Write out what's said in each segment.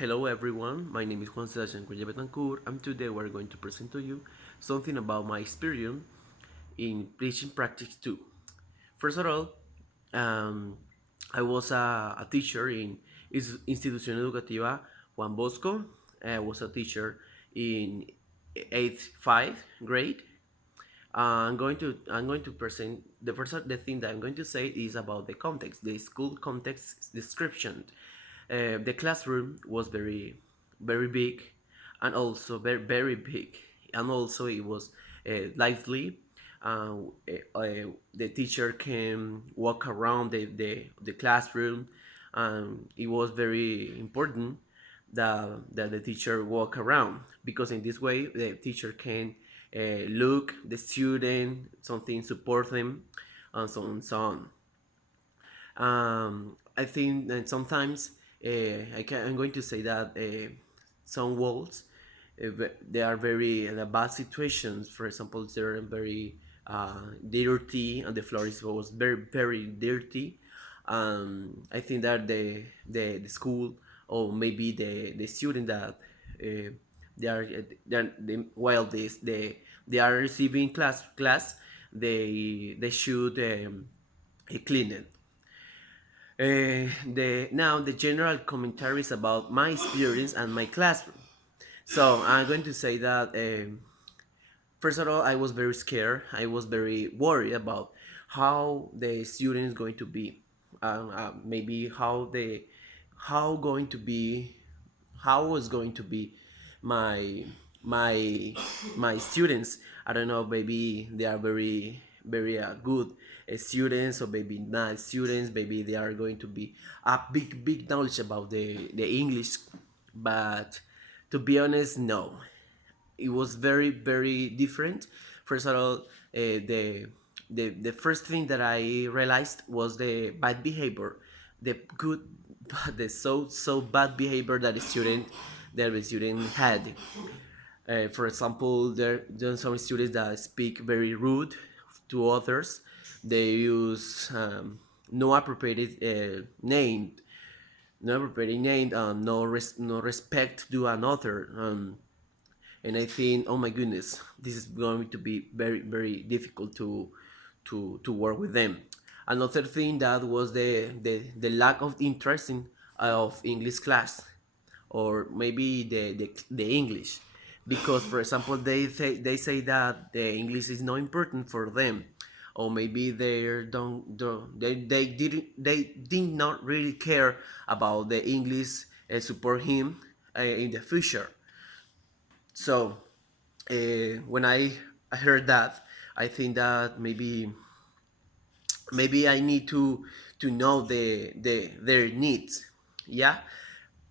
Hello everyone, my name is Juan Sebastian Cuellar Betancourt and today we're going to present to you something about my experience in teaching practice 2. First of all, um, I was a teacher in Institución Educativa Juan Bosco. I was a teacher in 8th 5th grade. I'm going to present the thing that I'm going to say is about the context, the school context description. The classroom was very big, and also very big, and also it was lively. The teacher can walk around the classroom, and it was very important that the teacher walk around, because in this way the teacher can look the student, something support them, and so on and so on. I think that sometimes I'm going to say that some walls they are very bad situations. For example, they're very dirty, and the floor was very dirty. I think that the school, or maybe the student that they are while they are receiving class, they should clean it. The general commentaries about my experience and my classroom. So I'm going to say that first of all, I was very scared. I was very worried about how the student is going to be, maybe how going to be, how was going to be my my my students. I don't know, maybe they are very good students, or maybe not students. Maybe they are going to be a big knowledge about the English, but to be honest, no, it was very different. First of all, the first thing that I realized was the bad behavior, the good, the so bad behavior that the student had. For example, there are some students that speak very rude to others. They use no appropriate name, no respect to another. And I think, oh my goodness, this is going to be very difficult to work with them. Another thing that was the lack of interest of English class, or maybe the English, because for example they say that the English is not important for them, or maybe they did not really care about the English support him in the future. So when I heard that, I think that maybe I need to know their needs, yeah,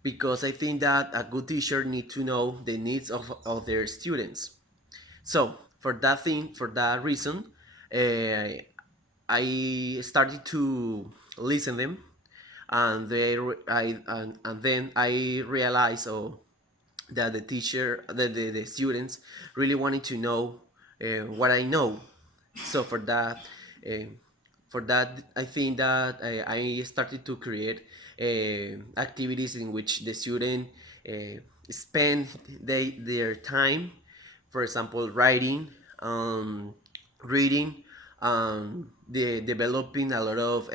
because I think that a good teacher need to know the needs of their students. So for that reason, uh, I started to listen them, and then I realized, that the students really wanted to know what I know. So uh, for that, I think that I started to create activities in which the student spend their time. For example, writing, reading, developing a lot of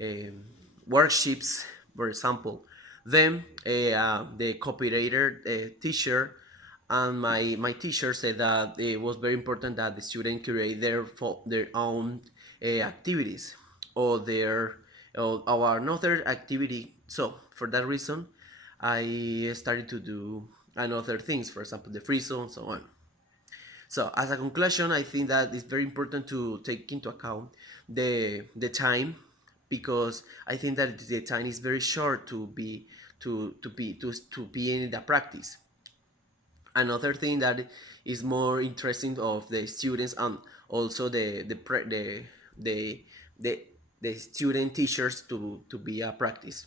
um worksheets, for example. Then the copywriter teacher and my teacher said that it was very important that the student create their own activities, or or another activity. So for that reason, I started to do another things, for example, the free zone, so on. So as a conclusion, I think that it's very important to take into account the time, because I think that the time is very short to be in the practice. Another thing that is more interesting of the students, and also the the, the student teachers to be a practice.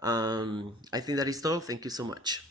I think that is all. Thank you so much.